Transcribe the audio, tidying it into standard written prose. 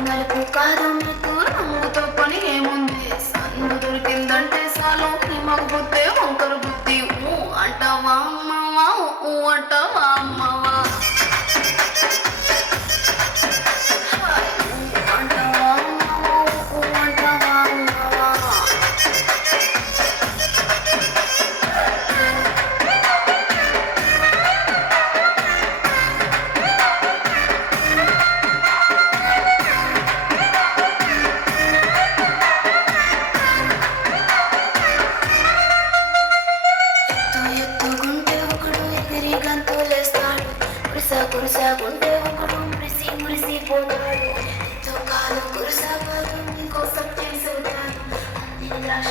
నలుపు కాదు నీకు రంగుతో పని ఏముంది సందు దొరికిందంటే చాలు నీ మగ్గుతే వంకర బుద్ధి ఊ అంటావా అమ్మవా ఊ అంటావా అమ్మవా అంటావా అమ్మవా ఊ అంటావా అమ్మవా ఎత్తుగుంటే ఒకడు ఎగిరి గంతులేస్తాడు కురుసా గుంటే ఒకడు మురిసిపోతాడు ఎంతో కాదు కురుసా కాదు నీకోసం చేసేవాడు అన్ని నిరాశ